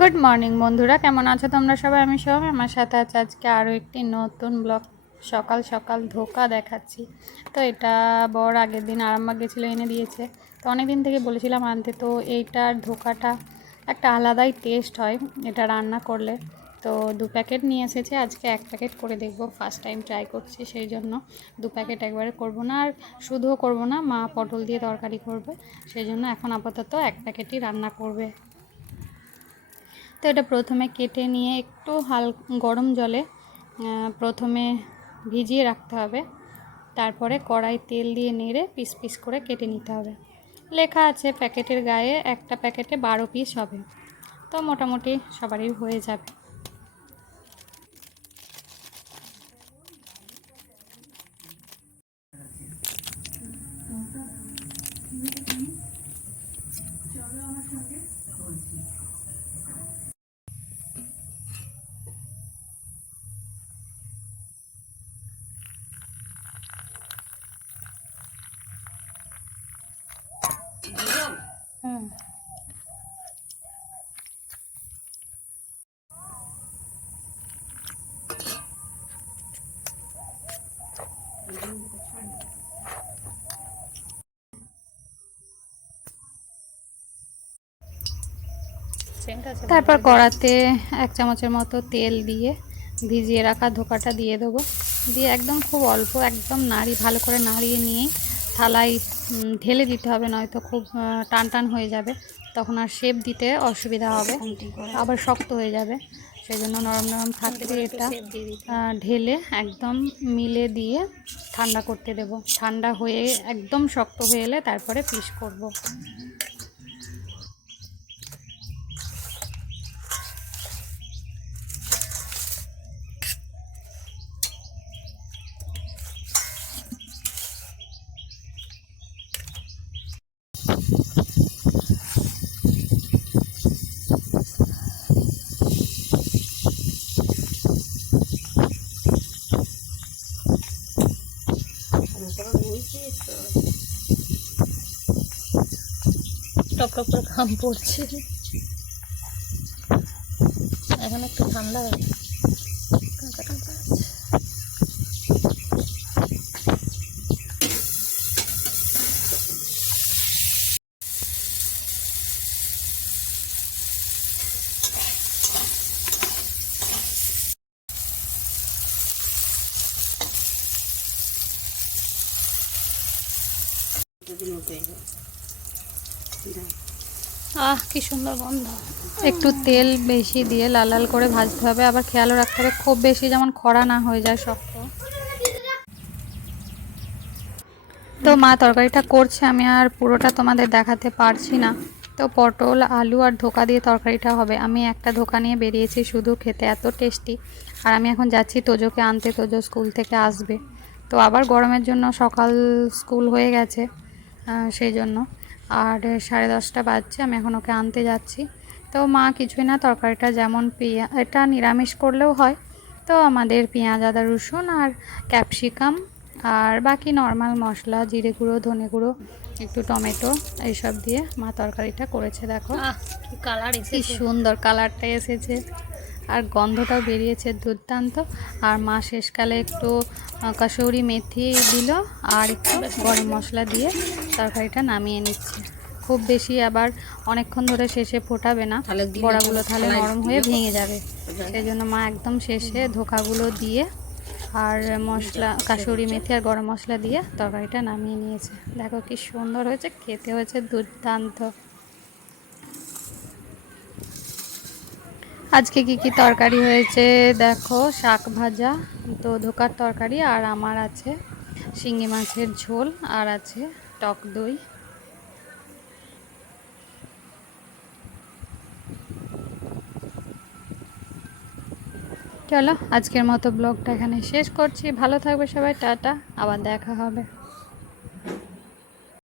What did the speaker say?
Good morning বন্ধুরা। কেমন আছো তোমরা সবাই? আমি সবাই আমার সাথে আছে আজকে আরও একটি নতুন ব্লগ সকাল সকাল ধোকা দেখাচ্ছি। তো এটা বর আগের দিন আরামবাগ গেছিল, এনে দিয়েছে। তো অনেক দিন থেকে বলেছিলাম আনতে। তো এইটার ধোকাটা একটা আলাদাই টেস্ট হয় এটা রান্না করলে। তো দু প্যাকেট নিয়ে এসেছে। আজকে এক প্যাকেট করে দেখব। ফার্স্ট টাইম ট্রাই করছি সেই জন্য। দু প্যাকেট একবারে করব না। আর শুধুও করব না, মা পটল দিয়ে তরকারি করবে। সেই জন্য এখন আপাতত এক প্যাকেটই রান্না করবে। এটা প্রথমে কেটে নিয়ে একটু হাল, গরম জলে প্রথমে ভিজিয়ে রাখতে হবে। তারপরে কড়াই তেল দিয়ে নেড়ে পিস পিস করে কেটে নিতে হবে। লেখা আছে প্যাকেটের গায়ে একটা প্যাকেটে বারো পিস হবে। তো মোটামুটি সবারই হয়ে যাবে। তারপর কড়াতে এক চামচের মতো তেল দিয়ে ভিজিয়ে রাখা ধোকাটা দিয়ে দেবো। দিয়ে একদম খুব অল্প, একদম নাড়ি, ভালো করে নাড়িয়ে নিয়ে থালায় ঢেলে দিতে হবে নয়তো খুব টান টান হয়ে যাবে। তখন আর শেপ দিতে অসুবিধা হবে। আবার শক্ত হয়ে যাবে। সেই জন্য নরম নরম থাকতে এটা ঢেলে একদম মিলে দিয়ে ঠান্ডা করতে দেব। ঠান্ডা হয়ে একদম শক্ত হয়ে এলে তারপরে পিস করব। টপ টপ করে ঘাম পড়ছে। এখন একটু ঠান্ডা কাঁচা আহ, কি সুন্দর গন্ধ। একটু তেল বেশি দিয়ে লাল লাল করে ভাজতে হবে। আবার খেয়ালও রাখতে হবে, খুব বেশি যেমন খরা না হয়ে যায় শক্ত। তো মা তরকারিটা করছে, আমি আর পুরোটা তোমাদের দেখাতে পারছি না। তো পটল, আলু আর ধোকা দিয়ে তরকারিটা হবে। আমি একটা ধোকা নিয়ে বেরিয়েছি শুধু খেতে, এত টেস্টি। আর আমি এখন যাচ্ছি তোজোকে আনতে, তোজো স্কুল থেকে আসবে। তো আবার গরমের জন্য সকাল স্কুল হয়ে গেছে। সেই জন্য। আর সাড়ে দশটা বাজছে আমি এখন ওকে আনতে যাচ্ছি। তো মা কিছুই না তরকারিটা যেমন পেঁয়া এটা নিরামিষ করলেও হয়। তো আমাদের পেঁয়াজ আদা রসুন আর ক্যাপসিকাম আর বাকি নর্মাল মশলা জিরে গুঁড়ো ধনে গুঁড়ো একটু টমেটো এইসব দিয়ে মা তরকারিটা করেছে দেখো। কি কালার কি সুন্দর কালারটা এসেছে। আর গন্ধটাও বেরিয়েছে দুর্দান্ত। আর মা শেষকালে একটু কাসৌরি মেথি দিল আর একটু গরম মশলা দিয়ে তরকারিটা নামিয়ে নিচ্ছে। খুব বেশি আবার অনেকক্ষণ ধরে শেষে ফোটাবে না। বড়াগুলো তাহলে নরম হয়ে ভেঙে যাবে। সেই জন্য মা একদম শেষে ধোকাগুলো দিয়ে আর মশলা কাসুরি মেথি আর গরম মশলা দিয়ে তরকারিটা নামিয়ে নিয়েছে। দেখো কি সুন্দর হয়েছে খেতে হয়েছে দুর্দান্ত। আজকে কি কি তরকারি হয়েছে? দেখো, শাক ভাজা, তো ধোকার তরকারি, আর আমার আছে শিঙি মাছের ঝোল, আর আছে টক দই। চলো, আজকের মতো ব্লগটা এখানে শেষ করছি। ভালো থাকবে সবাই, টাটা, আবার দেখা হবে।